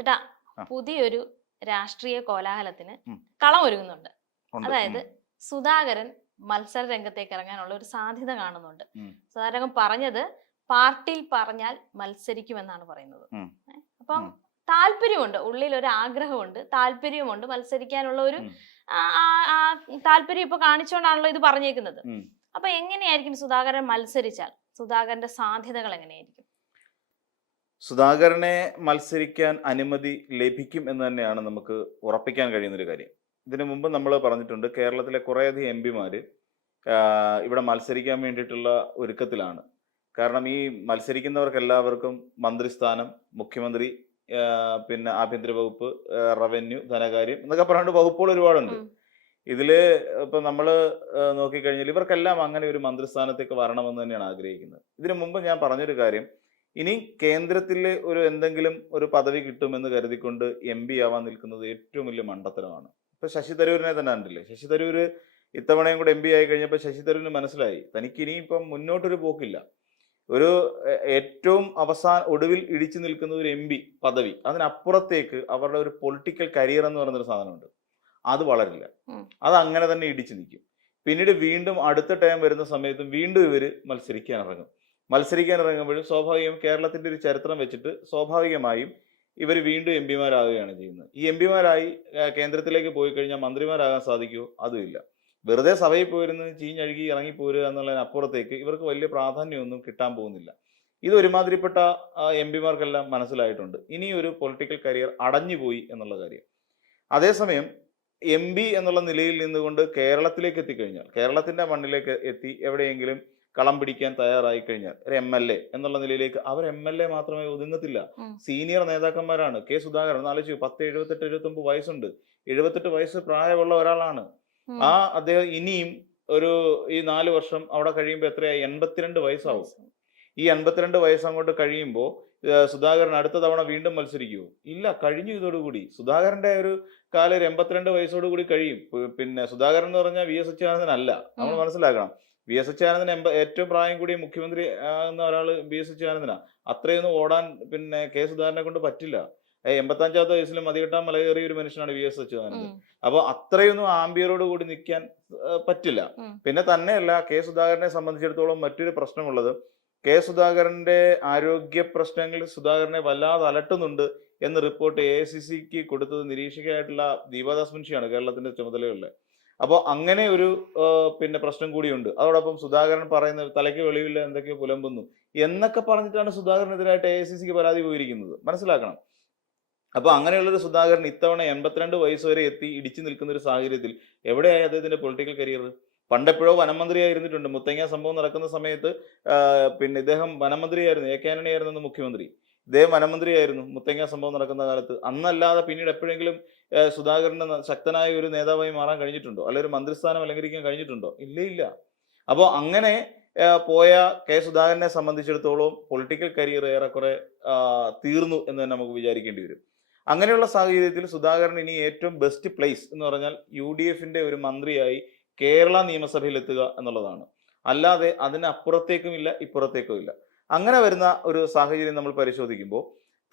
ചേട്ടാ, ആ, പുതിയൊരു രാഷ്ട്രീയ കോലാഹലത്തിന് ഉം, കളമൊരുങ്ങുന്നുണ്ട്. ഉണ്ട്. അതായത് സുധാകരൻ മത്സര രംഗത്തേക്ക് ഇറങ്ങാനുള്ള ഒരു സാധ്യത കാണുന്നുണ്ട്. ഉം, സുധാകരൻ പറഞ്ഞത് പാർട്ടിയിൽ പറഞ്ഞാൽ മത്സരിക്കുമെന്നാണ് പറയുന്നത്. ഉം, അപ്പം ഉം, താല്പര്യമുണ്ട്, ഉള്ളിൽ ഒരു ആഗ്രഹമുണ്ട്, താല്പര്യമുണ്ട് മത്സരിക്കാനുള്ള ഒരു ഉം, ആ, ആ, ആ, താല്പര്യം ഇപ്പൊ കാണിച്ചുകൊണ്ടാണല്ലോ ഇത് പറഞ്ഞേക്കുന്നത്. ഉം. അപ്പൊ എങ്ങനെയായിരിക്കും സുധാകരൻ മത്സരിച്ചാൽ സുധാകരന്റെ സാധ്യതകൾ എങ്ങനെയായിരിക്കും? സുധാകരനെ മത്സരിക്കാൻ അനുമതി ലഭിക്കും എന്ന് തന്നെയാണ് നമുക്ക് ഉറപ്പിക്കാൻ കഴിയുന്നൊരു കാര്യം. ഇതിനു മുമ്പ് നമ്മൾ പറഞ്ഞിട്ടുണ്ട്, കേരളത്തിലെ കുറേയധികം എം പിമാര് ഇവിടെ മത്സരിക്കാൻ വേണ്ടിയിട്ടുള്ള ഒരുക്കത്തിലാണ്. കാരണം ഈ മത്സരിക്കുന്നവർക്ക് എല്ലാവർക്കും മന്ത്രിസ്ഥാനം, മുഖ്യമന്ത്രി, പിന്നെ ആഭ്യന്തര വകുപ്പ്, റവന്യൂ, ധനകാര്യം എന്നൊക്കെ പറഞ്ഞിട്ട് വകുപ്പുകൾ ഒരുപാടുണ്ട്. ഉം, ഇതില് ഇപ്പൊ നമ്മള് നോക്കിക്കഴിഞ്ഞാൽ ഇവർക്കെല്ലാം അങ്ങനെ ഒരു മന്ത്രിസ്ഥാനത്തേക്ക് വരണമെന്ന് തന്നെയാണ് ആഗ്രഹിക്കുന്നത്. ഇതിനു മുമ്പ് ഞാൻ പറഞ്ഞൊരു കാര്യം, ഇനി കേന്ദ്രത്തിൽ ഒരു എന്തെങ്കിലും ഒരു പദവി കിട്ടുമെന്ന് കരുതിക്കൊണ്ട് എം പി ആവാൻ നിൽക്കുന്നത് ഏറ്റവും വലിയ മണ്ടത്തരമാണ്. ഇപ്പൊ ശശി തരൂരിനെ തന്നെ കണ്ടില്ലേ? ശശി തരൂര് ഇത്തവണയും കൂടെ എം പി ആയി കഴിഞ്ഞപ്പോൾ ശശി തരൂരിന് മനസ്സിലായി തനിക്ക് ഇനിയിപ്പം മുന്നോട്ടൊരു പോക്കില്ല. ഒരു ഏറ്റവും ഒടുവിൽ ഇടിച്ചു നിൽക്കുന്ന ഒരു എം പി പദവി, അതിനപ്പുറത്തേക്ക് അവരുടെ ഒരു പൊളിറ്റിക്കൽ കരിയർ എന്ന് പറയുന്നൊരു സാധനമുണ്ട്, അത് വളരില്ല. ഉം, അത് അങ്ങനെ തന്നെ ഇടിച്ചു നിൽക്കും. പിന്നീട് വീണ്ടും അടുത്ത ടൈം വരുന്ന സമയത്തും വീണ്ടും ഇവർ മത്സരിക്കാൻ ഇറങ്ങുമ്പോഴും സ്വാഭാവികം കേരളത്തിന്റെ ഒരു ചരിത്രം വെച്ചിട്ട് സ്വാഭാവികമായും ഇവർ വീണ്ടും എം പിമാരാകുകയാണ് ചെയ്യുന്നത്. ഈ എം പിമാരായി കേന്ദ്രത്തിലേക്ക് പോയി കഴിഞ്ഞാൽ മന്ത്രിമാരാകാൻ സാധിക്കുമോ? അതുമില്ല. വെറുതെ സഭയിൽ പോയിരുന്ന് ചീഞ്ഞഴുകി ഇറങ്ങിപ്പോരുക എന്നുള്ളതിനപ്പുറത്തേക്ക് ഇവർക്ക് വലിയ പ്രാധാന്യമൊന്നും കിട്ടാൻ പോകുന്നില്ല. ഇത് ഒരുമാതിരിപ്പെട്ട എം പിമാർക്കെല്ലാം മനസ്സിലായിട്ടുണ്ട്, ഇനി ഒരു പൊളിറ്റിക്കൽ കരിയർ അടഞ്ഞുപോയി എന്നുള്ള കാര്യം. അതേസമയം എം പി എന്നുള്ള നിലയിൽ നിന്നുകൊണ്ട് കേരളത്തിലേക്ക് എത്തിക്കഴിഞ്ഞാൽ, കേരളത്തിന്റെ മണ്ണിലേക്ക് എത്തി എവിടെയെങ്കിലും കളം പിടിക്കാൻ തയ്യാറായി കഴിഞ്ഞാൽ, ഒരു എം എൽ എ എന്നുള്ള നിലയിലേക്ക് അവർ എം എൽ എ മാത്രമേ ഒതുങ്ങത്തില്ല, ഉം, സീനിയർ നേതാക്കന്മാരാണ്. കെ സുധാകരൻ ആലോചിച്ചു, 10, 78, 79 വയസ്സുണ്ട്. 78 വയസ്സ് പ്രായമുള്ള ഒരാളാണ്. ഉം. അദ്ദേഹം ഇനിയും ഒരു ഈ 4 വർഷം അവിടെ കഴിയുമ്പോൾ എത്രയായി? 82 വയസ്സാവും. മനസ്സിലായി. ഈ 82 വയസ്സ് അങ്ങോട്ട് കഴിയുമ്പോൾ സുധാകരൻ അടുത്ത തവണ വീണ്ടും മത്സരിക്കുമോ? ഇല്ല, കഴിഞ്ഞു. ഇതോടുകൂടി സുധാകരന്റെ ഒരു കാലം ഒരു 82 വയസ്സോടുകൂടി കഴിയും. പിന്നെ സുധാകരൻ എന്ന് പറഞ്ഞാൽ വി എസ് അച്യുതാനന്ദൻ അല്ല, നമ്മൾ ഉം, മനസ്സിലാക്കണം. വി എസ് അച്യുതാനന്ദൻ ഏറ്റവും പ്രായം കൂടിയ മുഖ്യമന്ത്രി ആകുന്ന ഒരാൾ വി എസ് അച്യുതാനന്ദനാ. അത്രയൊന്നും ഓടാൻ പിന്നെ കെ സുധാകരനെ കൊണ്ട് പറ്റില്ല. 85-ാമത്തെ വയസ്സിലും മതികെട്ടാൻ മലകേറിയ ഒരു മനുഷ്യനാണ് വി എസ് അച്യുതാനന്ദൻ. ഉം, അപ്പോൾ അത്രയൊന്നും ആംബിയറോട് കൂടി നിൽക്കാൻ പറ്റില്ല. ഉം, പിന്നെ തന്നെയല്ല, കെ സുധാകരനെ സംബന്ധിച്ചിടത്തോളം മറ്റൊരു പ്രശ്നമുള്ളത്, കെ സുധാകരന്റെ ആരോഗ്യ പ്രശ്നങ്ങൾ സുധാകരനെ വല്ലാതെ അലട്ടുന്നുണ്ട് എന്ന് റിപ്പോർട്ട് AICCക്ക് കൊടുത്തത് നിരീക്ഷകയായിട്ടുള്ള ദീപാദാസ് മുൻഷിയാണ്, കേരളത്തിന്റെ ചുമതലയുള്ള. അപ്പോൾ അങ്ങനെ ഒരു പിന്നെ പ്രശ്നം കൂടിയുണ്ട്. അതോടൊപ്പം സുധാകരൻ പറയുന്ന തലയ്ക്ക് വെളിവില്ല എന്തൊക്കെയോ പുലമ്പുന്നു എന്നൊക്കെ പറഞ്ഞിട്ടാണ് സുധാകരനെതിരായിട്ട് AICCക്ക് പരാതി പോയിരിക്കുന്നത്, മനസ്സിലാക്കണം. അപ്പൊ അങ്ങനെയുള്ളൊരു സുധാകരൻ ഇത്തവണ 82 വയസ്സ് വരെ എത്തി ഇടിച്ചു നിൽക്കുന്ന ഒരു സാഹചര്യത്തിൽ എവിടെയായി അദ്ദേഹത്തിന്റെ പൊളിറ്റിക്കൽ കരിയർ? പണ്ടെപ്പോഴോ വനമന്ത്രിയായിരുന്നിട്ടുണ്ട്. മുത്തങ്ങ സംഭവം നടക്കുന്ന സമയത്ത് പിന്നെ ഇദ്ദേഹം വനമന്ത്രിയായിരുന്നു, AK ആന്റണി ആയിരുന്നു മുഖ്യമന്ത്രി. ഇദ്ദേഹം വനമന്ത്രിയായിരുന്നു മുത്തങ്ങ സംഭവം നടക്കുന്ന കാലത്ത്. അന്നല്ലാതെ പിന്നീട് എപ്പോഴെങ്കിലും സുധാകരന് ശക്തനായ ഒരു നേതാവായി മാറാൻ കഴിഞ്ഞിട്ടുണ്ടോ? അല്ലെ ഒരു മന്ത്രിസ്ഥാനം അലങ്കരിക്കാൻ കഴിഞ്ഞിട്ടുണ്ടോ? ഇല്ലേ, ഇല്ല. അപ്പോൾ അങ്ങനെ പോയ കെ സുധാകരനെ സംബന്ധിച്ചിടത്തോളം പൊളിറ്റിക്കൽ കരിയർ ഏറെക്കുറെ തീർന്നു എന്ന് തന്നെ നമുക്ക് വിചാരിക്കേണ്ടി വരും. അങ്ങനെയുള്ള സാഹചര്യത്തിൽ സുധാകരൻ ഇനി ഏറ്റവും ബെസ്റ്റ് പ്ലേസ് എന്ന് പറഞ്ഞാൽ UDFന്റെ ഒരു മന്ത്രിയായി കേരള നിയമസഭയിൽ എത്തുക എന്നുള്ളതാണ്. അല്ലാതെ അതിനപ്പുറത്തേക്കും ഇല്ല, ഇപ്പുറത്തേക്കും ഇല്ല. അങ്ങനെ വരുന്ന ഒരു സാഹചര്യം നമ്മൾ പരിശോധിക്കുമ്പോൾ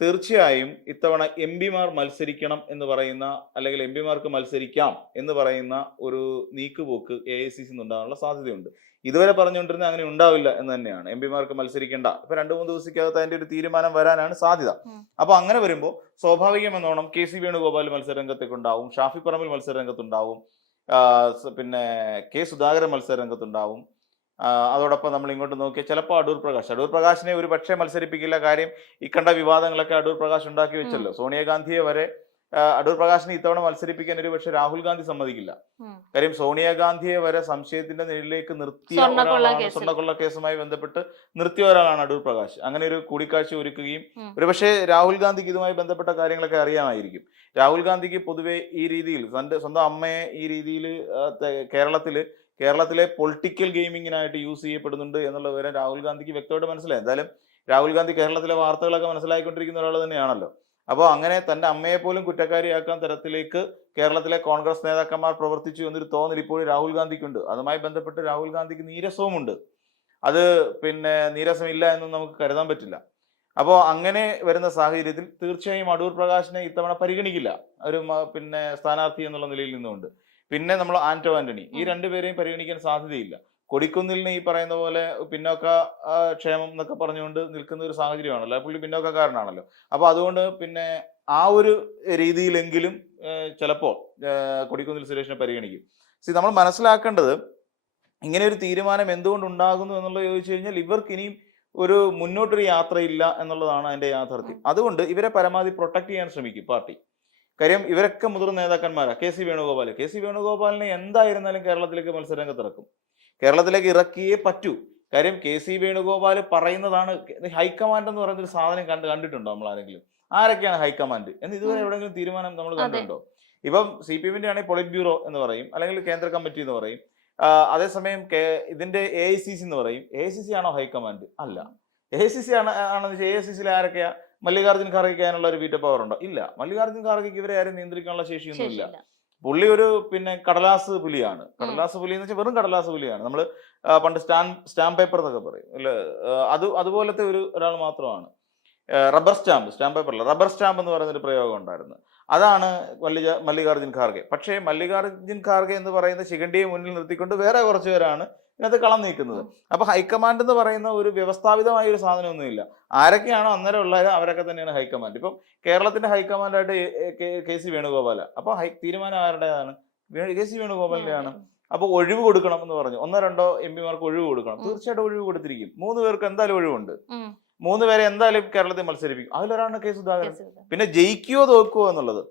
തീർച്ചയായും ഇത്തവണ എം പിമാർ മത്സരിക്കണം എന്ന് പറയുന്ന, അല്ലെങ്കിൽ എം പിമാർക്ക് മത്സരിക്കാം എന്ന് പറയുന്ന ഒരു നീക്കുപോക്ക് AICC ഉണ്ടാകാനുള്ള സാധ്യതയുണ്ട്. ഇതുവരെ പറഞ്ഞുകൊണ്ടിരുന്ന അങ്ങനെ ഉണ്ടാവില്ല എന്ന് തന്നെയാണ്. എം പിമാർക്ക് മത്സരിക്കേണ്ട, ഇപ്പൊ 2-3 ദിവസത്തിനകത്ത് അതിന്റെ ഒരു തീരുമാനം വരാനാണ് സാധ്യത. ഉം, അപ്പൊ അങ്ങനെ വരുമ്പോൾ സ്വാഭാവികമെന്നോണം KC വേണുഗോപാൽ മത്സരരംഗത്തേക്ക് ഉണ്ടാവും, ഷാഫി പറമ്പിൽ മത്സരരംഗത്തുണ്ടാവും, പിന്നെ കെ സുധാകരൻ മത്സരരംഗത്തുണ്ടാവും. അതോടൊപ്പം നമ്മൾ ഇങ്ങോട്ട് നോക്കിയാൽ ചിലപ്പോൾ അടൂർ പ്രകാശിനെ ഒരു പക്ഷേ മത്സരിപ്പിക്കില്ല. കാര്യം ഈ കണ്ട വിവാദങ്ങളൊക്കെ അടൂർ പ്രകാശ് ഉണ്ടാക്കി ഉം, വെച്ചല്ലോ. സോണിയാഗാന്ധിയെ വരെ അടൂർ പ്രകാശിനെ ഇത്തവണ മത്സരിപ്പിക്കാൻ ഒരു പക്ഷേ രാഹുൽ ഗാന്ധി സമ്മതിക്കില്ല. ഉം. കാര്യം സോണിയാഗാന്ധിയെ വരെ സംശയത്തിന്റെ നിഴലിലേക്ക് നിർത്തിയ സ്വർണ്ണക്കൊള്ള ഒരാളാണ്, കേസിൽ. സ്വർണ്ണക്കൊള്ള കേസുമായി ബന്ധപ്പെട്ട് നിർത്തിയ ഒരാളാണ് അടൂർ പ്രകാശ്. അങ്ങനെ ഒരു കൂടിക്കാഴ്ച ഒരുക്കുകയും ഉം, ഒരുപക്ഷെ രാഹുൽ ഗാന്ധിക്ക് ഇതുമായി ബന്ധപ്പെട്ട കാര്യങ്ങളൊക്കെ അറിയാമായിരിക്കും. രാഹുൽ ഗാന്ധിക്ക് പൊതുവെ ഈ രീതിയിൽ സ്വന്തം അമ്മയെ ഈ രീതിയിൽ കേരളത്തിലെ പൊളിറ്റിക്കൽ ഗെയിമിങ്ങിനായിട്ട് യൂസ് ചെയ്യപ്പെടുന്നുണ്ട് എന്നുള്ള വിവരം രാഹുൽ ഗാന്ധിക്ക് വ്യക്തമായിട്ട് മനസ്സിലായി. എന്തായാലും രാഹുൽ ഗാന്ധി കേരളത്തിലെ വാർത്തകളൊക്കെ മനസ്സിലാക്കിക്കൊണ്ടിരിക്കുന്ന ഒരാൾ തന്നെയാണല്ലോ. അപ്പോൾ അങ്ങനെ തന്റെ അമ്മയെ പോലും കുറ്റക്കാരിയാക്കാൻ തരത്തിലേക്ക് കേരളത്തിലെ കോൺഗ്രസ് നേതാക്കന്മാർ പ്രവർത്തിച്ചു എന്നൊരു തോന്നൽ ഇപ്പോഴും രാഹുൽ ഗാന്ധിക്കുണ്ട്. അതുമായി ബന്ധപ്പെട്ട് രാഹുൽ ഗാന്ധിക്ക് നീരസവുമുണ്ട്. അത് പിന്നെ നീരസമില്ല എന്നും നമുക്ക് കരുതാൻ പറ്റില്ല. അപ്പോൾ അങ്ങനെ വരുന്ന സാഹചര്യത്തിൽ തീർച്ചയായും അടൂർ പ്രകാശിനെ ഇത്തവണ പരിഗണിക്കില്ല ഒരു പിന്നെ സ്ഥാനാർത്ഥി എന്നുള്ള നിലയിൽ നിന്നുകൊണ്ട്. പിന്നെ നമ്മൾ ആന്റോ ആന്റണി, ഈ രണ്ടുപേരെയും പരിഗണിക്കാൻ സാധ്യതയില്ല. കൊടിക്കുന്നിലിന് ഈ പറയുന്ന പോലെ പിന്നോക്ക ക്ഷേമം എന്നൊക്കെ പറഞ്ഞുകൊണ്ട് നിൽക്കുന്ന ഒരു സാഹചര്യമാണല്ലോ, പുള്ളി പിന്നോക്കക്കാരനാണല്ലോ. അപ്പൊ അതുകൊണ്ട് പിന്നെ ആ ഒരു രീതിയിലെങ്കിലും ചിലപ്പോൾ കൊടിക്കുന്നിൽ സുരേഷിനെ പരിഗണിക്കും. നമ്മൾ മനസ്സിലാക്കേണ്ടത് ഇങ്ങനെ ഒരു തീരുമാനം എന്തുകൊണ്ട് ഉണ്ടാകുന്നു എന്നുള്ളത് ചോദിച്ചു കഴിഞ്ഞാൽ ഇവർക്ക് ഇനിയും ഒരു മുന്നോട്ടൊരു യാത്രയില്ല എന്നുള്ളതാണ് അതിന്റെ യാഥാർത്ഥ്യം. അതുകൊണ്ട് ഇവരെ പരമാവധി പ്രൊട്ടക്ട് ചെയ്യാൻ ശ്രമിക്കും പാർട്ടി. കാര്യം ഇവരൊക്കെ മുതിർന്ന നേതാക്കന്മാരാണ്. കെ സി വേണുഗോപാലിനെ എന്തായിരുന്നാലും കേരളത്തിലേക്ക് മത്സരരംഗത്ത് ഇറക്കും, കേരളത്തിലേക്ക് ഇറക്കിയേ പറ്റൂ. കാര്യം കെ സി വേണുഗോപാൽ പറയുന്നതാണ്. ഹൈക്കമാൻഡ് എന്ന് പറയുന്ന ഒരു സാധനം കണ്ടിട്ടുണ്ടോ നമ്മൾ ആരെങ്കിലും? ആരൊക്കെയാണ് ഹൈക്കമാൻഡ് എന്ന് ഇതുവരെ എവിടെയെങ്കിലും തീരുമാനം നമ്മൾ കണ്ടിട്ടുണ്ടോ? ഇപ്പം CPM-ന്റെ ആണെങ്കിൽ പൊളിറ്റ് ബ്യൂറോ എന്ന് പറയും, അല്ലെങ്കിൽ കേന്ദ്ര കമ്മിറ്റി എന്ന് പറയും. അതേസമയം ഇതിന്റെ AICC എന്ന് പറയും. AICC ആണോ ഹൈക്കമാൻഡ്? അല്ല. AICC ആണെന്ന് വെച്ചാൽ AICC ആരൊക്കെയാ? മല്ലികാർജ്ജുൻ ഖാർഗെക്ക് അതിനുള്ള ഒരു വീറ്റോ പവർ ഉണ്ടോ? ഇല്ല. മല്ലികാർജ്ജുൻ ഖാർഗെക്ക് ഇവരെ ആരും നിയന്ത്രിക്കാനുള്ള ശേഷിയൊന്നും ഇല്ല. പുള്ളി ഒരു പിന്നെ കടലാസ് പുലിയാണ്. കടലാസ് പുലി എന്ന് വെച്ചാൽ വെറും കടലാസ് പുലിയാണ്. നമ്മൾ പണ്ട് സ്റ്റാമ്പ് പേപ്പർ എന്നൊക്കെ പറയും അല്ലെ, അതുപോലത്തെ ഒരാൾ മാത്രമാണ്. റബ്ബർ സ്റ്റാമ്പ് പേപ്പറില്ല, റബ്ബർ സ്റ്റാമ്പ് എന്ന് പറയുന്ന ഒരു പ്രയോഗം ഉണ്ടായിരുന്നു. അതാണ് മല്ലികാർജ്ജുൻ ഖാർഗെ. പക്ഷേ മല്ലികാർജ്ജുൻ ഖാർഗെ എന്ന് പറയുന്ന ശിഖണ്ഡിയെ മുന്നിൽ നിർത്തിക്കൊണ്ട് വേറെ കുറച്ച് പേരാണ് ഇതിനകത്ത് കളം നീക്കുന്നത്. അപ്പൊ ഹൈക്കമാൻഡ് എന്ന് പറയുന്ന ഒരു വ്യവസ്ഥാപിതമായ ഒരു സാധനമൊന്നുമില്ല. ആരൊക്കെയാണോ അന്നേരം ഉള്ളത് അവരൊക്കെ തന്നെയാണ് ഹൈക്കമാൻഡ്. ഇപ്പം കേരളത്തിന്റെ ഹൈക്കമാൻഡായിട്ട് കെ സി വേണുഗോപാല. അപ്പൊ തീരുമാനം ആരുടേതാണ്? കെ സി വേണുഗോപാലിന്റെയാണ്. അപ്പൊ ഒഴിവ് കൊടുക്കണം എന്ന് പറഞ്ഞു. 1-2 MP-മാർക്ക് ഒഴിവ് കൊടുക്കണം. തീർച്ചയായിട്ടും ഒഴിവ് കൊടുത്തിരിക്കും. 3 പേർക്ക് എന്തായാലും ഒഴിവുണ്ട്. 3 പേരെ എന്തായാലും കേരളത്തിൽ മത്സരിപ്പിക്കും. അതിലൊരാളാണ് കെ സുധാകരൻ. പിന്നെ ജയിക്കുകയോ തോക്കുവോ എന്നുള്ളത്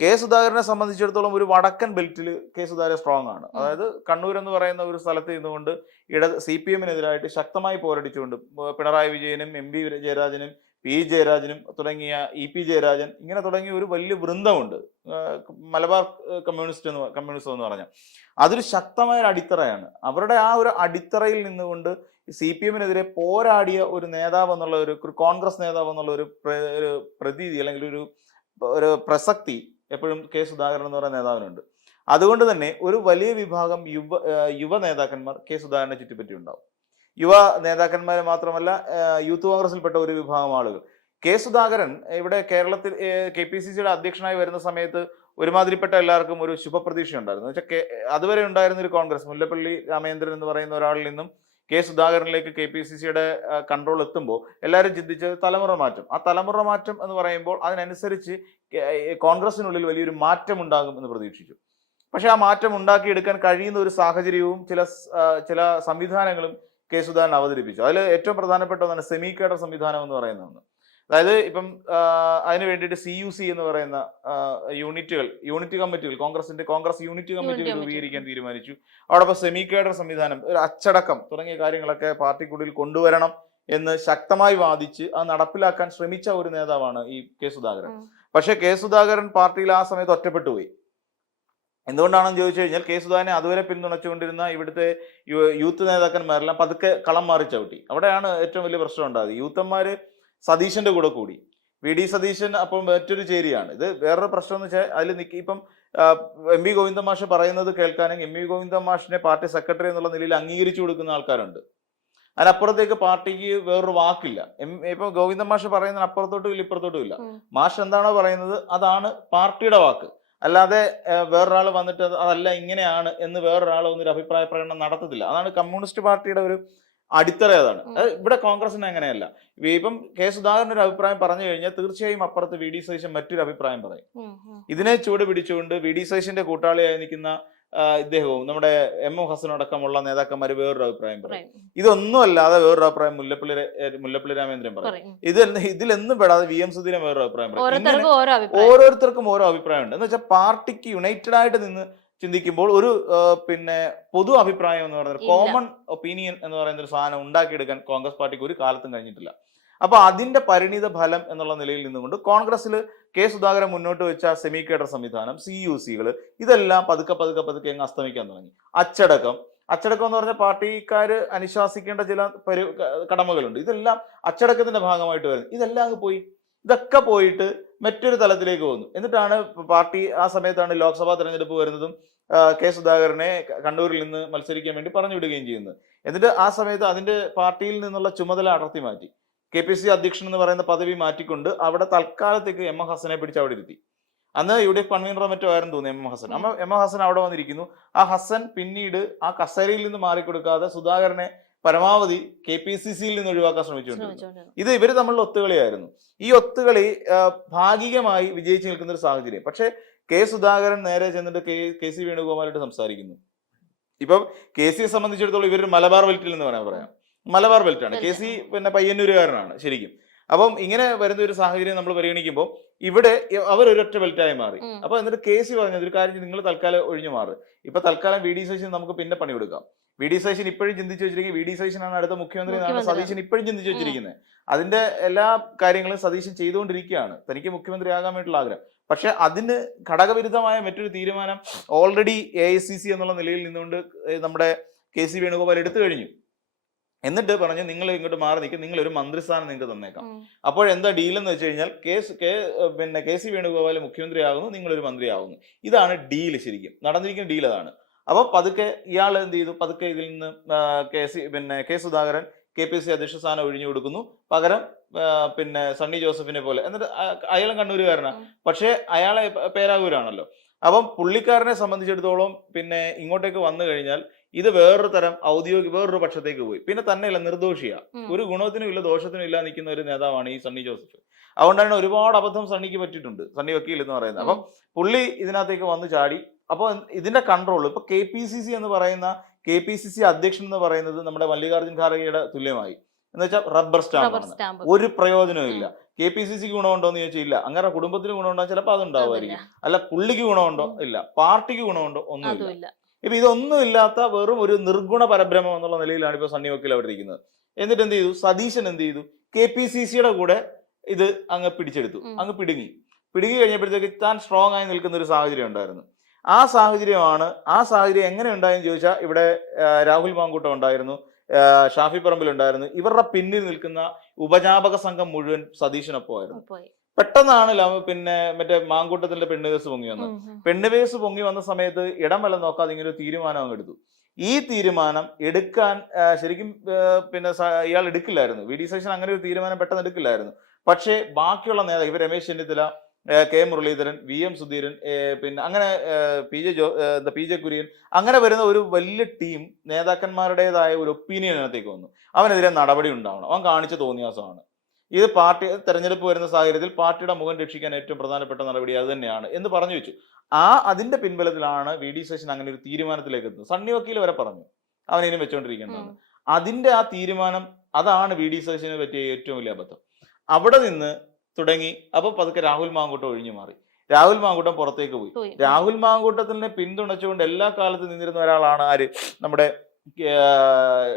കെ സുധാകരനെ സംബന്ധിച്ചിടത്തോളം ഒരു വടക്കൻ ബെൽറ്റിൽ കെ സുധാകരൻ സ്ട്രോങ് ആണ്. അതായത് കണ്ണൂർ എന്ന് പറയുന്ന ഒരു സ്ഥലത്ത് ഇരുന്നുകൊണ്ട് CPM-നെതിരായിട്ട് ശക്തമായി പോരടിച്ചുകൊണ്ട് പിണറായി വിജയനും MP ജയരാജനും P ജയരാജനും തുടങ്ങിയ EP ജയരാജൻ ഇങ്ങനെ തുടങ്ങിയ ഒരു വലിയ വൃന്ദമുണ്ട്. മലബാർ കമ്മ്യൂണിസം എന്ന് പറഞ്ഞാൽ അതൊരു ശക്തമായ ഒരു അടിത്തറയാണ്. അവരുടെ ആ ഒരു അടിത്തറയിൽ നിന്നുകൊണ്ട് CPM-നെതിരെ പോരാടിയ ഒരു നേതാവ് എന്നുള്ള ഒരു കോൺഗ്രസ് നേതാവ് എന്നുള്ള ഒരു പ്രതീതി അല്ലെങ്കിൽ ഒരു പ്രസക്തി എപ്പോഴും കെ സുധാകരൻ എന്ന് പറയുന്ന നേതാവിനുണ്ട്. അതുകൊണ്ട് തന്നെ ഒരു വലിയ വിഭാഗം യുവ നേതാക്കന്മാർ കെ സുധാകരനെ ചുറ്റിപ്പറ്റി ഉണ്ടാവും. യുവ നേതാക്കന്മാരെ മാത്രമല്ല, യൂത്ത് കോൺഗ്രസിൽപ്പെട്ട ഒരു വിഭാഗം ആളുകൾ. കെ സുധാകരൻ ഇവിടെ കേരളത്തിൽ KPCC-യുടെ അധ്യക്ഷനായി വരുന്ന സമയത്ത് ഒരുമാതിരിപ്പെട്ട എല്ലാവർക്കും ഒരു ശുഭപ്രതീക്ഷ ഉണ്ടായിരുന്നു. അതുവരെ ഉണ്ടായിരുന്ന ഒരു കോൺഗ്രസ്, മുല്ലപ്പള്ളി രാമചന്ദ്രൻ എന്ന് പറയുന്ന ഒരാളിൽ നിന്നും കെ സുധാകരനിലേക്ക് KPCC-യുടെ കൺട്രോൾ എത്തുമ്പോൾ എല്ലാവരും ചിന്തിച്ചത് തലമുറ മാറ്റം. ആ തലമുറ മാറ്റം എന്ന് പറയുമ്പോൾ അതിനനുസരിച്ച് കോൺഗ്രസിനുള്ളിൽ വലിയൊരു മാറ്റം ഉണ്ടാകും എന്ന് പ്രതീക്ഷിച്ചു. പക്ഷെ ആ മാറ്റം ഉണ്ടാക്കിയെടുക്കാൻ കഴിയുന്ന ഒരു സാഹചര്യവും ചില സംവിധാനങ്ങളും കെ സുധാകരൻ അവതരിപ്പിച്ചു. അതിൽ ഏറ്റവും പ്രധാനപ്പെട്ട ഒന്നാണ് സെമി കേഡർ സംവിധാനം എന്ന് പറയുന്ന ഒന്ന്. അതായത് ഇപ്പം അതിന് വേണ്ടിയിട്ട് CUC എന്ന് പറയുന്ന യൂണിറ്റ് കമ്മിറ്റികൾ, കോൺഗ്രസ് യൂണിറ്റ് കമ്മിറ്റികൾ രൂപീകരിക്കാൻ തീരുമാനിച്ചു. അവിടെ സെമി കേഡർ സംവിധാനം, ഒരു അച്ചടക്കം തുടങ്ങിയ കാര്യങ്ങളൊക്കെ പാർട്ടിക്കുള്ളിൽ കൊണ്ടുവരണം എന്ന് ശക്തമായി വാദിച്ച് അത് നടപ്പിലാക്കാൻ ശ്രമിച്ച ഒരു നേതാവാണ് ഈ കെ സുധാകരൻ. പക്ഷെ കെ സുധാകരൻ പാർട്ടിയിൽ ആ സമയത്ത് ഒറ്റപ്പെട്ടു പോയി. എന്തുകൊണ്ടാണെന്ന് ചോദിച്ചു കഴിഞ്ഞാൽ കെ സുധാകരനെ അതുവരെ പിന്തുണച്ചുകൊണ്ടിരുന്ന ഇവിടുത്തെ യൂത്ത് നേതാക്കന്മാരെല്ലാം പതുക്കെ കളം മാറി ചവിട്ടി. അവിടെയാണ് ഏറ്റവും വലിയ പ്രശ്നം ഉണ്ടായത്. യൂത്തന്മാര് സതീശന്റെ കൂടെ കൂടി. VD സതീശൻ അപ്പം മറ്റൊരു ചേരിയാണ്. ഇത് വേറൊരു പ്രശ്നം എന്ന് വെച്ചാൽ അതിൽ ഇപ്പം MP ഗോവിന്ദൻ മാഷ് പറയുന്നത് കേൾക്കാനും MP ഗോവിന്ദൻ മാഷിനെ പാർട്ടി സെക്രട്ടറി എന്നുള്ള നിലയിൽ അംഗീകരിച്ചു കൊടുക്കുന്ന ആൾക്കാരുണ്ട്. അതിനപ്പുറത്തേക്ക് പാർട്ടിക്ക് വേറൊരു വാക്കില്ല. ഇപ്പൊ ഗോവിന്ദൻ മാഷ് പറയുന്നതിന് അപ്പുറത്തോട്ടും ഇല്ല ഇപ്പുറത്തോട്ടും ഇല്ല. മാഷ് എന്താണോ പറയുന്നത് അതാണ് പാർട്ടിയുടെ വാക്ക്. അല്ലാതെ വേറൊരാൾ വന്നിട്ട് അതല്ല ഇങ്ങനെയാണ് എന്ന് വേറൊരാൾ ഒന്നൊരു അഭിപ്രായ പ്രകടനം നടത്തത്തില്ല. അതാണ് കമ്മ്യൂണിസ്റ്റ് പാർട്ടിയുടെ ഒരു അടിത്തറ. അതാണ്. ഇവിടെ കോൺഗ്രസിന് അങ്ങനെയല്ല. ഇപ്പം കെ സുധാകരൻ ഒരു അഭിപ്രായം പറഞ്ഞു കഴിഞ്ഞാൽ തീർച്ചയായും അപ്പുറത്ത് VD സതീശൻ മറ്റൊരു അഭിപ്രായം പറയും. ഇതിനെ ചൂട് പിടിച്ചുകൊണ്ട് VD സതീശന്റെ കൂട്ടാളിയായി നിൽക്കുന്ന ഇദ്ദേഹവും നമ്മുടെ M ഹസൻ അടക്കമുള്ള നേതാക്കന്മാർ വേറൊരു അഭിപ്രായം പറയും. ഇതൊന്നും അല്ലാതെ വേറൊരു അഭിപ്രായം മുല്ലപ്പള്ളി രാമചന്ദ്രൻ പറയും. ഇതിലെന്നും പെടാതെ VM സുധീരൻ വേറൊരു അഭിപ്രായം പറയും. ഓരോരുത്തർക്കും ഓരോ അഭിപ്രായമുണ്ട്. എന്ന് വെച്ചാൽ പാർട്ടിക്ക് യുണൈറ്റഡ് ആയിട്ട് നിന്ന് ചിന്തിക്കുമ്പോൾ ഒരു പൊതു അഭിപ്രായം എന്ന് പറയുന്നത് കോമൺ ഒപ്പീനിയൻ എന്ന് പറയുന്ന ഒരു സാധനം ഉണ്ടാക്കിയെടുക്കാൻ കോൺഗ്രസ് പാർട്ടിക്ക് ഒരു കാലത്തും കഴിഞ്ഞിട്ടില്ല. അപ്പൊ അതിന്റെ പരിണിത ഫലം എന്നുള്ള നിലയിൽ നിന്നുകൊണ്ട് കോൺഗ്രസിൽ കെ സുധാകരൻ മുന്നോട്ട് വെച്ച സെമി കേഡർ സംവിധാനം, CUC-കൾ ഇതെല്ലാം പതുക്കെ അങ്ങ് അസ്തമിക്കാൻ തുടങ്ങി. അച്ചടക്കം എന്ന് പറഞ്ഞാൽ പാർട്ടിക്കാര് അനുശാസിക്കേണ്ട ചില കടമകളുണ്ട്. ഇതെല്ലാം അച്ചടക്കത്തിന്റെ ഭാഗമായിട്ട് വരുന്നത്. ഇതെല്ലാം അങ്ങ് പോയി. ഇതൊക്കെ പോയിട്ട് മറ്റൊരു തലത്തിലേക്ക് പോകുന്നു. എന്നിട്ടാണ് പാർട്ടി ആ സമയത്താണ് ലോക്സഭാ തെരഞ്ഞെടുപ്പ് വരുന്നതും കെ സുധാകരനെ കണ്ണൂരിൽ നിന്ന് മത്സരിക്കാൻ വേണ്ടി പറഞ്ഞു വിടുകയും ചെയ്യുന്നത്. എന്നിട്ട് ആ സമയത്ത് അതിന്റെ പാർട്ടിയിൽ നിന്നുള്ള ചുമതല അടർത്തി മാറ്റി. KPCC അധ്യക്ഷൻ എന്ന് പറയുന്ന പദവി മാറ്റിക്കൊണ്ട് അവിടെ തൽക്കാലത്തേക്ക് എം എം ഹസനെ പിടിച്ച് അവിടെ ഇരുത്തി. അന്ന് UDF കൺവീനറോ മറ്റോ ആയിരുന്നു തോന്നുന്നു M M Hasan. M M Hasan അവിടെ വന്നിരിക്കുന്നു. ആ ഹസൻ പിന്നീട് ആ കസേരയിൽ നിന്ന് മാറിക്കൊടുക്കാതെ സുധാകരനെ പരമാവധി KPCCയിൽ നിന്ന് ഒഴിവാക്കാൻ ശ്രമിച്ചുകൊണ്ടിരുന്നു. ഇത് ഇവർ തമ്മിലുള്ള ഒത്തുകളിയായിരുന്നു. ഈ ഒത്തുകളി ഭാഗികമായി വിജയിച്ചു നിൽക്കുന്ന ഒരു സാഹചര്യം. പക്ഷേ സുധാകരൻ നേരെ ചെന്നിട്ട് KC വേണുഗോപാലായിട്ട് സംസാരിക്കുന്നു. ഇപ്പം KCയെ സംബന്ധിച്ചിടത്തോളം ഇവരൊരു മലബാർ ബെൽറ്റിൽ എന്ന് പറയാം. മലബാർ ബെൽറ്റാണ്. KC പിന്നെ പയ്യന്നൂരുകാരനാണ് ശരിക്കും. അപ്പം ഇങ്ങനെ വരുന്ന ഒരു സാഹചര്യം നമ്മൾ പരിഗണിക്കുമ്പോൾ ഇവിടെ അവർ ഒരൊറ്റ ബെൽറ്റായി മാറി. അപ്പൊ എന്നിട്ട് KC പറഞ്ഞത് ഒരു കാര്യം, നിങ്ങൾ തൽക്കാലം ഒഴിഞ്ഞു മാറ്. ഇപ്പൊ തൽക്കാലം VD സതീശൻ നമുക്ക് പിന്നെ പണി കൊടുക്കാം. VD സതീശൻ ഇപ്പോഴും ചിന്തിച്ചു വെച്ചിരിക്കുന്നത് VD സതീശനാണ് അടുത്ത മുഖ്യമന്ത്രി എന്നാണ് സതീശൻ ഇപ്പോഴും ചിന്തിച്ചു വെച്ചിരിക്കുന്നത്. അതിന്റെ എല്ലാ കാര്യങ്ങളും സതീശൻ ചെയ്തുകൊണ്ടിരിക്കുകയാണ്, തനിക്ക് മുഖ്യമന്ത്രി ആകാൻ വേണ്ടിയുള്ള ആഗ്രഹം. പക്ഷെ അതിന് ഘടകവിരുദ്ധമായ മറ്റൊരു തീരുമാനം ഓൾറെഡി AICC എന്നുള്ള നിലയിൽ നിന്നുകൊണ്ട് നമ്മുടെ KC വേണുഗോപാൽ എടുത്തു കഴിഞ്ഞു. എന്നിട്ട് പറഞ്ഞു, നിങ്ങൾ ഇങ്ങോട്ട് മാറി നിൽക്കും, നിങ്ങളൊരു മന്ത്രിസ്ഥാനം നിങ്ങൾക്ക് തന്നേക്കാം. അപ്പോഴെന്താ ഡീലെന്ന് വെച്ച് കഴിഞ്ഞാൽ KC വേണുഗോപാൽ മുഖ്യമന്ത്രി ആകുന്നു, നിങ്ങളൊരു മന്ത്രി ആകുന്നു. ഇതാണ് ഡീല്. ശരിക്കും നടന്നിരിക്കുന്ന ഡീൽ അതാണ്. അപ്പൊ പതുക്കെ ഇയാൾ എന്ത് ചെയ്തു, പതുക്കെ ഇതിൽ നിന്ന് K സുധാകരൻ KPCC അധ്യക്ഷ സ്ഥാനം ഒഴിഞ്ഞു കൊടുക്കുന്നു. പകരം സണ്ണി ജോസഫിനെ പോലെ. എന്നിട്ട് അയാളും കണ്ണൂരുകാരനാണ്, പക്ഷെ അയാളെ പേരാവൂരാണല്ലോ. അപ്പം പുള്ളിക്കാരനെ സംബന്ധിച്ചിടത്തോളം ഇങ്ങോട്ടേക്ക് വന്നു കഴിഞ്ഞാൽ ഇത് വേറൊരു തരം വേറൊരു പക്ഷത്തേക്ക് പോയി. പിന്നെ തന്നെയല്ല, നിർദോഷിയാ, ഒരു ഗുണത്തിനും ഇല്ല ദോഷത്തിനും ഇല്ല നിൽക്കുന്ന ഒരു നേതാവാണ് ഈ സണ്ണി ജോസഫ്. അതുകൊണ്ടാണ് ഒരുപാട് അബദ്ധം സണ്ണിക്ക് പറ്റിയിട്ടുണ്ട്, സണ്ണി വക്കീൽ എന്ന് പറയുന്നത്. അപ്പം പുള്ളി ഇതിനകത്തേക്ക് വന്ന് ചാടി. അപ്പോൾ ഇതിന്റെ കൺട്രോൾ ഇപ്പൊ KPCC എന്ന് പറയുന്ന KPCC അധ്യക്ഷൻ എന്ന് പറയുന്നത് നമ്മുടെ മല്ലികാർജ്ജുൻ ഖാർഗെയുടെ തുല്യമായി. എന്ന് വെച്ചാൽ റബ്ബർ സ്റ്റാമ്പാണ്, ഒരു പ്രയോജനവും ഇല്ല. KPCCക്ക് ഗുണമുണ്ടോ എന്ന് ചോദിച്ചാൽ ഇല്ല. അങ്ങനെ കുടുംബത്തിന് ഗുണമുണ്ടോ ചിലപ്പോൾ അതുണ്ടാവുമായിരിക്കും. അല്ല പുള്ളിക്ക് ഗുണമുണ്ടോ ഇല്ല, പാർട്ടിക്ക് ഗുണമുണ്ടോ ഒന്നുമില്ല. ഇപ്പൊ ഇതൊന്നും ഇല്ലാത്ത വെറും ഒരു നിർഗുണ പരബ്രഹ്മം എന്നുള്ള നിലയിലാണ് ഇപ്പൊ സണ്ണി വക്കീൽ അവിടെ ഇരിക്കുന്നത്. എന്നിട്ട് എന്ത് ചെയ്തു, സതീശൻ എന്ത് ചെയ്തു, KPCCയുടെ കൂടെ ഇത് അങ്ങ് പിടിച്ചെടുത്തു, അങ്ങ് പിടുങ്ങി കഴിഞ്ഞപ്പോഴത്തേക്ക് താൻ സ്ട്രോങ് ആയി നിൽക്കുന്ന ഒരു സാഹചര്യം ഉണ്ടായിരുന്നു. ആ സാഹചര്യം എങ്ങനെ ഉണ്ടായെന്ന് ചോദിച്ചാൽ ഇവിടെ രാഹുൽ മാങ്കൂട്ടം ഉണ്ടായിരുന്നു, ഷാഫി പറമ്പിൽ ഉണ്ടായിരുന്നു. ഇവരുടെ പിന്നിൽ നിൽക്കുന്ന ഉപജാപക സംഘം മുഴുവൻ സതീശനൊപ്പമായിരുന്നു. പെട്ടെന്നാണ് മറ്റേ മാങ്കൂട്ടത്തിന്റെ പെണ്ണുകേസ് പൊങ്ങി വന്നത്. പെണ്ണുകേസ് പൊങ്ങി വന്ന സമയത്ത് ഇടം വല്ല നോക്കാതെ ഇങ്ങനെ ഒരു തീരുമാനം അങ്ങ് എടുത്തു. ഈ തീരുമാനം എടുക്കാൻ ശരിക്കും ഇയാൾ എടുക്കില്ലായിരുന്നു. VD സതീശൻ അങ്ങനെ ഒരു തീരുമാനം പെട്ടെന്ന് എടുക്കില്ലായിരുന്നു. പക്ഷേ ബാക്കിയുള്ള നേതാക്കൾ ഇവർ രമേശ് ചെന്നിത്തല, K മുരളീധരൻ, VM സുധീരൻ, അങ്ങനെ PJ കുര്യൻ, അങ്ങനെ വരുന്ന ഒരു വലിയ ടീം നേതാക്കന്മാരുടേതായ ഒരു ഒപ്പീനിയൻ അതിനകത്തേക്ക് വന്നു. അവനെതിരെ നടപടി ഉണ്ടാവണം, അവൻ കാണിച്ച തോന്നിയാസമാണ്. ഇത് പാർട്ടി തെരഞ്ഞെടുപ്പ് വരുന്ന സാഹചര്യത്തിൽ പാർട്ടിയുടെ മുഖം രക്ഷിക്കാൻ ഏറ്റവും പ്രധാനപ്പെട്ട നടപടി അത് തന്നെയാണ് എന്ന് പറഞ്ഞു വെച്ചു. അതിന്റെ പിൻബലത്തിലാണ് VD സതീശൻ അങ്ങനെ ഒരു തീരുമാനത്തിലേക്ക് എത്തുന്നത്. സണ്ണി വക്കീൽ വരെ പറഞ്ഞു അവനിനും വെച്ചുകൊണ്ടിരിക്കേണ്ടതാണ്. അതിന്റെ ആ തീരുമാനം അതാണ് VD സതീശന് പറ്റിയ ഏറ്റവും വലിയ അബദ്ധം. അവിടെ നിന്ന് തുടങ്ങി. അപ്പൊ പതുക്കെ രാഹുൽ മാങ്കൂട്ടം ഒഴിഞ്ഞു മാറി. രാഹുൽ മാങ്കൂട്ടം പുറത്തേക്ക് പോയി. രാഹുൽ മാങ്കൂട്ടത്തിനെ പിന്തുണച്ചുകൊണ്ട് എല്ലാ കാലത്തും നിന്നിരുന്ന ഒരാളാണ് ആര്, നമ്മുടെ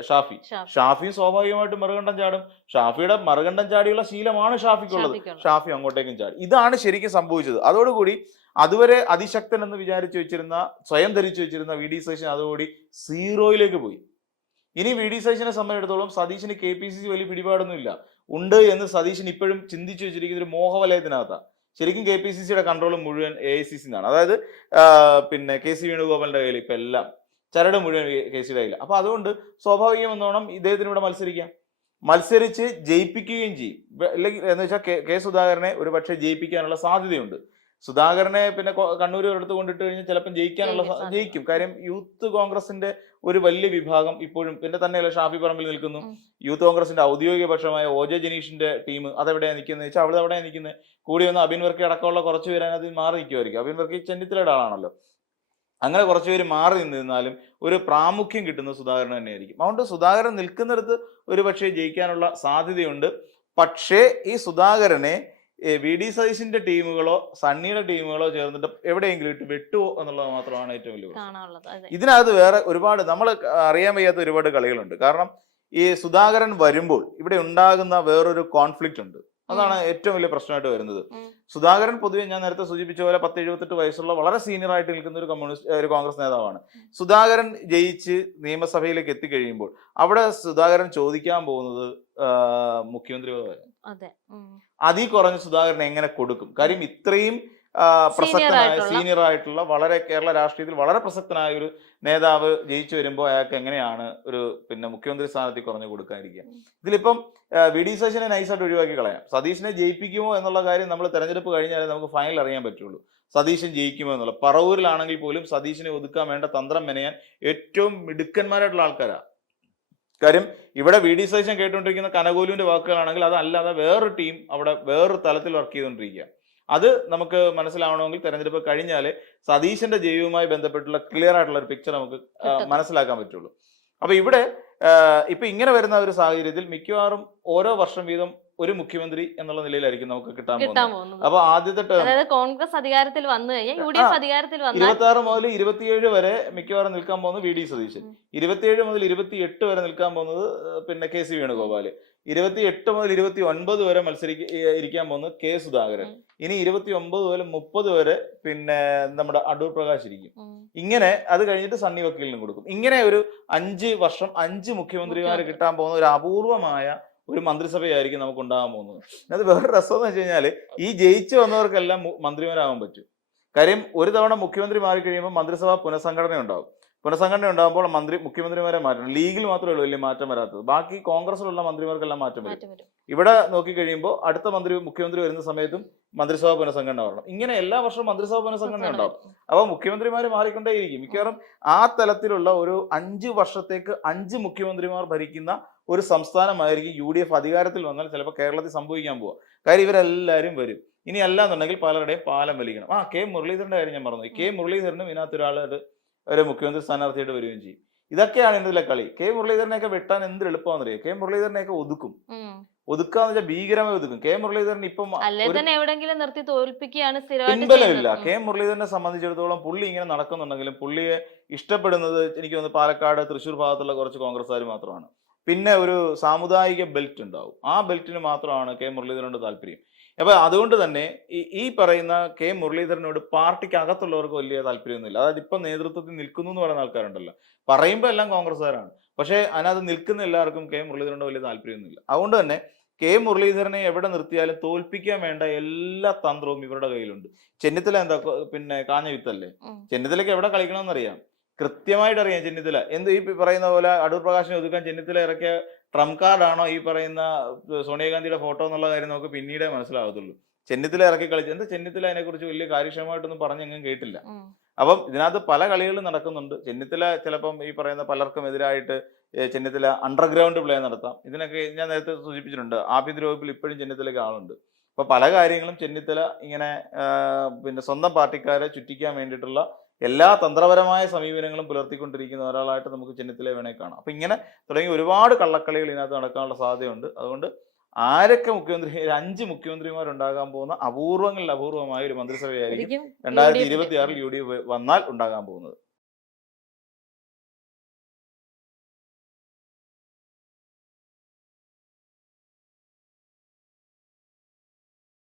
ഷാഫിയും സ്വാഭാവികമായിട്ടും മറുകണ്ഠം ചാടും. ഷാഫിയുടെ മറുകണ്ഠം ചാടിയുള്ള ശീലമാണ് ഷാഫിക്കുള്ളത്. ഷാഫി അങ്ങോട്ടേക്കും ചാടി. ഇതാണ് ശരിക്കും സംഭവിച്ചത്. അതോടുകൂടി അതുവരെ അതിശക്തൻ എന്ന് വിചാരിച്ചു വെച്ചിരുന്ന, സ്വയം ധരിച്ചു വെച്ചിരുന്ന VD സതീശൻ അതോടുകൂടി സീറോയിലേക്ക് പോയി. ഇനി VD സതീശനെ സംബന്ധിച്ചിടത്തോളം സതീശന് KPCC വലിയ പിടിപാടൊന്നുമില്ല. ഉണ്ട് എന്ന് സതീശൻ ഇപ്പോഴും ചിന്തിച്ചു വെച്ചിരിക്കുന്ന ഒരു മോഹവലയത്തിനകത്താണ്. ശരിക്കും KPCCയുടെ കൺട്രോൾ മുഴുവൻ AICC എന്നാണ്. അതായത് KC വേണുഗോപാലിന്റെ കയ്യിൽ ഇപ്പൊ എല്ലാം ചരട് മുഴുവൻ KCയുടെ കയ്യിൽ. അപ്പൊ അതുകൊണ്ട് സ്വാഭാവികം എന്നോണം ഇദ്ദേഹത്തിനൂടെ മത്സരിച്ച് ജയിപ്പിക്കുകയും ചെയ്യും. അല്ലെങ്കിൽ എന്ന് വെച്ചാൽ K സുധാകരനെ ഒരു പക്ഷേ ജയിപ്പിക്കാനുള്ള സാധ്യതയുണ്ട്. സുധാകരനെ കണ്ണൂർ എടുത്ത് കൊണ്ടിട്ട് കഴിഞ്ഞാൽ ചിലപ്പം ജയിക്കും. കാര്യം യൂത്ത് കോൺഗ്രസിന്റെ ഒരു വലിയ വിഭാഗം ഇപ്പോഴും തന്നെയല്ല ഷാഫി പറമ്പിൽ നിൽക്കുന്നു. യൂത്ത് കോൺഗ്രസിന്റെ ഔദ്യോഗിക പക്ഷമായ OJ ജനീഷിന്റെ ടീം അതെവിടെയാണ് നിൽക്കുന്നത് വെച്ചാൽ അവിടെ എവിടെയാണ് നിൽക്കുന്നത്. കൂടി വന്ന് അബിൻ വർക്കി അടക്കമുള്ള കുറച്ച് പേര് അതിൽ മാറി നിൽക്കുമായിരിക്കും. അബിൻ വർക്കി ചെന്നിത്തലയുടെ ആളാണല്ലോ. അങ്ങനെ കുറച്ചുപേര് മാറി നിന്നാലും ഒരു പ്രാമുഖ്യം കിട്ടുന്ന സുധാകരൻ തന്നെയായിരിക്കും. അതുകൊണ്ട് സുധാകരൻ നിൽക്കുന്നിടത്ത് ഒരു പക്ഷേ ജയിക്കാനുള്ള സാധ്യതയുണ്ട്. പക്ഷേ ഈ സുധാകരനെ VD സതീശിന്റെ ടീമുകളോ സണ്ണിയുടെ ടീമുകളോ ചേർന്നിട്ട് എവിടെയെങ്കിലും ഇട്ട് വെട്ടുവോ എന്നുള്ളത് മാത്രമാണ് ഏറ്റവും വലിയ പ്രശ്നം. ഇതിനകത്ത് വേറെ ഒരുപാട് നമ്മൾ അറിയാൻ വയ്യാത്ത ഒരുപാട് കളികളുണ്ട്. കാരണം ഈ സുധാകരൻ വരുമ്പോൾ ഇവിടെ ഉണ്ടാകുന്ന വേറൊരു കോൺഫ്ലിക്റ്റ് ഉണ്ട്. അതാണ് ഏറ്റവും വലിയ പ്രശ്നമായിട്ട് വരുന്നത്. സുധാകരൻ പൊതുവെ ഞാൻ നേരത്തെ സൂചിപ്പിച്ച പോലെ 10-78 വയസ്സുള്ള വളരെ സീനിയർ ആയിട്ട് നിൽക്കുന്ന ഒരു കോൺഗ്രസ് നേതാവാണ്. സുധാകരൻ ജയിച്ച് നിയമസഭയിലേക്ക് എത്തിക്കഴിയുമ്പോൾ അവിടെ സുധാകരൻ ചോദിക്കാൻ പോകുന്നത് മുഖ്യമന്ത്രി പദവിയാണ്. അതിൽ കുറഞ്ഞ് സുധാകരൻ എങ്ങനെ കൊടുക്കും? കാര്യം ഇത്രയും പ്രസക്തനായ സീനിയർ ആയിട്ടുള്ള വളരെ കേരള രാഷ്ട്രീയത്തിൽ വളരെ പ്രസക്തനായ ഒരു നേതാവ് ജയിച്ചു വരുമ്പോൾ അയാൾക്ക് എങ്ങനെയാണ് ഒരു മുഖ്യമന്ത്രി സ്ഥാനത്തിൽ കുറഞ്ഞു കൊടുക്കാതിരിക്കുക? ഇതിലിപ്പം വി ഡി സതീശനെ നൈസായിട്ട് ഒഴിവാക്കി കളയാം. സതീശനെ ജയിപ്പിക്കുമോ എന്നുള്ള കാര്യം നമ്മൾ തെരഞ്ഞെടുപ്പ് കഴിഞ്ഞാലേ നമുക്ക് ഫൈനൽ അറിയാൻ പറ്റുള്ളൂ. സതീശൻ ജയിക്കുമോ എന്നുള്ള. പറവൂരിലാണെങ്കിൽ പോലും സതീശനെ ഒതുക്കാൻ വേണ്ട തന്ത്രം മെനയാൻ ഏറ്റവും മിടുക്കന്മാരായിട്ടുള്ള ആൾക്കാരാണ്. കാര്യം ഇവിടെ വി ഡി സതീശൻ കേട്ടുകൊണ്ടിരിക്കുന്ന കനകോലുവിന്റെ വാക്കുകളാണെങ്കിൽ അതല്ലാതെ വേറൊരു ടീം അവിടെ വേറൊരു തലത്തിൽ വർക്ക് ചെയ്തുകൊണ്ടിരിക്കുക. അത് നമുക്ക് മനസ്സിലാവണമെങ്കിൽ തെരഞ്ഞെടുപ്പ് കഴിഞ്ഞാലേ സതീശന്റെ ജയവുമായി ബന്ധപ്പെട്ടുള്ള ക്ലിയർ ആയിട്ടുള്ള ഒരു പിക്ചർ നമുക്ക് മനസ്സിലാക്കാൻ പറ്റുള്ളൂ. അപ്പൊ ഇവിടെ ഇപ്പൊ ഇങ്ങനെ വരുന്ന ഒരു സാഹചര്യത്തിൽ മിക്കവാറും ഓരോ വർഷം വീതം ഒരു മുഖ്യമന്ത്രി എന്നുള്ള നിലയിലായിരിക്കും നമുക്ക് കിട്ടാൻ പോകുന്നത്. അപ്പൊ ആദ്യത്തെ ടേം കോൺഗ്രസ് അധികാരത്തിൽ വന്നു കഴിഞ്ഞാൽ യു.ഡി.എഫ് അധികാരത്തിൽ 26 മുതൽ 27 വരെ മിക്കവാറും നിൽക്കാൻ പോകുന്നത് വി ഡി സതീശൻ. 27 മുതൽ 28 വരെ നിൽക്കാൻ പോകുന്നത് കെ സി വേണുഗോപാല്. 28 മുതൽ 29 വരെ ഇരിക്കാൻ പോകുന്നത് കെ സുധാകരൻ. ഇനി 29 മുതൽ 30 വരെ നമ്മുടെ അടൂർ പ്രകാശ് ഇരിക്കും. ഇങ്ങനെ അത് കഴിഞ്ഞിട്ട് സണ്ണി വക്കീലിനും കൊടുക്കും. ഇങ്ങനെ ഒരു 5 വർഷം 5 മുഖ്യമന്ത്രിമാർ കിട്ടാൻ പോകുന്ന ഒരു അപൂർവമായ ഒരു മന്ത്രിസഭയായിരിക്കും നമുക്ക് ഉണ്ടാകാൻ പോകുന്നത്. അത് വേറൊരു രസം എന്ന് വെച്ച് കഴിഞ്ഞാല് ഈ ജയിച്ചു വന്നവർക്കെല്ലാം മന്ത്രിമാരാകാൻ പറ്റും. കാര്യം ഒരു തവണ മുഖ്യമന്ത്രി മാറിക്കഴിയുമ്പോൾ മന്ത്രിസഭ പുനഃസംഘടന ഉണ്ടാവും. പുനഃസംഘടന ഉണ്ടാകുമ്പോൾ മുഖ്യമന്ത്രിമാരെ മാറ്റണം. ലീഗിൽ മാത്രമേ ഉള്ളൂ വലിയ മാറ്റം വരാത്തത്. ബാക്കി കോൺഗ്രസിലുള്ള മന്ത്രിമാർക്കെല്ലാം മാറ്റം വരും. ഇവിടെ നോക്കിക്കഴിയുമ്പോൾ അടുത്ത മുഖ്യമന്ത്രി വരുന്ന സമയത്തും മന്ത്രിസഭ പുനഃസംഘടന വരണം. ഇങ്ങനെ എല്ലാ വർഷവും മന്ത്രിസഭ പുനഃസംഘടന ഉണ്ടാവും. അപ്പൊ മുഖ്യമന്ത്രിമാർ മാറിക്കൊണ്ടേയിരിക്കും. മിക്കവാറും ആ തലത്തിലുള്ള ഒരു 5 വർഷത്തേക്ക് 5 മുഖ്യമന്ത്രിമാർ ഭരിക്കുന്ന ഒരു സംസ്ഥാനമായിരിക്കും UDF അധികാരത്തിൽ വന്നാൽ ചിലപ്പോൾ കേരളത്തിൽ സംഭവിക്കാൻ പോവുക. കാര്യം ഇവരെല്ലാവരും വരും. ഇനി അല്ലാന്നുണ്ടെങ്കിൽ പലരുടെയും പാലം വലിക്കണം. കെ മുരളീധരന്റെ കാര്യം ഞാൻ പറഞ്ഞു. കെ മുരളീധരനും ഇതിനകത്ത് ഒരു മുഖ്യമന്ത്രി സ്ഥാനാർത്ഥിയായിട്ട് വരികയും ചെയ്യും. ഇതൊക്കെയാണ് ഇതിലെ കളി. കെ മുരളീധരനെയൊക്കെ വെട്ടാൻ എന്ത് എളുപ്പമാണെന്നറിയാം. കെ മുരളീധരനെയൊക്കെ ഒതുക്കാന്ന് വെച്ചാൽ ഭീകരമായി ഒതുക്കും. കെ മുരളീധരൻ ഇപ്പം പിൻബലമില്ല. കെ മുരളീധരനെ സംബന്ധിച്ചിടത്തോളം പുള്ളി ഇങ്ങനെ നടക്കുന്നുണ്ടെങ്കിലും പുള്ളിയെ ഇഷ്ടപ്പെടുന്നത് എനിക്ക് തോന്നുന്നു പാലക്കാട് തൃശ്ശൂർ ഭാഗത്തുള്ള കുറച്ച് കോൺഗ്രസ്സുകാർ മാത്രമാണ്. പിന്നെ ഒരു സാമുദായിക ബെൽറ്റ് ഉണ്ടാവും. ആ ബെൽറ്റിന് മാത്രമാണ് കെ മുരളീധരനോട് താല്പര്യം. അപ്പൊ അതുകൊണ്ട് തന്നെ ഈ പറയുന്ന കെ മുരളീധരനോട് പാർട്ടിക്ക് അകത്തുള്ളവർക്ക് വലിയ താല്പര്യമൊന്നുമില്ല. അതായത് ഇപ്പൊ നേതൃത്വത്തിൽ നിൽക്കുന്നു എന്ന് പറയുന്ന ആൾക്കാരുണ്ടല്ലോ, പറയുമ്പോൾ എല്ലാം കോൺഗ്രസ്സുകാരാണ്. പക്ഷെ അതിനകത്ത് നിൽക്കുന്ന എല്ലാവർക്കും കെ മുരളീധരനോട് വലിയ താല്പര്യമൊന്നുമില്ല. അതുകൊണ്ട് തന്നെ കെ മുരളീധരനെ എവിടെ നിർത്തിയാലും തോൽപ്പിക്കാൻ വേണ്ട എല്ലാ തന്ത്രവും ഇവരുടെ കയ്യിലുണ്ട്. ചെന്നിത്തല എന്താ കാഞ്ഞ വിത്തല്ലേ? ചെന്നിത്തലയ്ക്ക് എവിടെ കളിക്കണമെന്നറിയാം, കൃത്യമായിട്ട് അറിയാം. ചെന്നിത്തല ഈ പറയുന്ന പോലെ അടൂർ പ്രകാശിനെ ഒതുക്കാൻ ചെന്നിത്തല ഇറക്കിയ ട്രംപ് കാർഡാണോ ഈ പറയുന്ന സോണിയാഗാന്ധിയുടെ ഫോട്ടോ എന്നുള്ള കാര്യം നമുക്ക് പിന്നീടേ മനസ്സിലാവത്തുള്ളൂ. ചെന്നിത്തല ഇറക്കി കളിച്ച് എന്താ ചെന്നിത്തല അതിനെ കുറിച്ച് വലിയ കാര്യക്ഷമമായിട്ടൊന്നും പറഞ്ഞെങ്കിലും കേട്ടില്ല. അപ്പം ഇതിനകത്ത് പല കളികളും നടക്കുന്നുണ്ട്. ചെന്നിത്തല ചിലപ്പം ഈ പറയുന്ന പലർക്കും എതിരായിട്ട് ചെന്നിത്തല അണ്ടർഗ്രൗണ്ട് പ്ലേ നടത്താം. ഇതിനൊക്കെ ഞാൻ നേരത്തെ സൂചിപ്പിച്ചിട്ടുണ്ട്. ആഭ്യന്തര വകുപ്പിൽ ഇപ്പോഴും ചെന്നിത്തലയ്ക്ക് ആളുണ്ട്. അപ്പൊ പല കാര്യങ്ങളും ചെന്നിത്തല ഇങ്ങനെ സ്വന്തം പാർട്ടിക്കാരെ ചുറ്റിക്കാൻ വേണ്ടിയിട്ടുള്ള എല്ലാ തന്ത്രപരമായ സമീപനങ്ങളും പുലർത്തിക്കൊണ്ടിരിക്കുന്ന ഒരാളായിട്ട് നമുക്ക് ചെന്നിത്തല വേണേ കാണാം. അപ്പൊ ഇങ്ങനെ തുടങ്ങി ഒരുപാട് കള്ളക്കളികൾ ഇതിനകത്ത് നടക്കാനുള്ള സാധ്യതയുണ്ട്. അതുകൊണ്ട് ആരൊക്കെ 5 മുഖ്യമന്ത്രിമാരുണ്ടാകാൻ പോകുന്ന അപൂർവങ്ങളിൽ അപൂർവമായ ഒരു മന്ത്രിസഭയായിരിക്കും 2026 UDF വന്നാൽ ഉണ്ടാകാൻ പോകുന്നത്.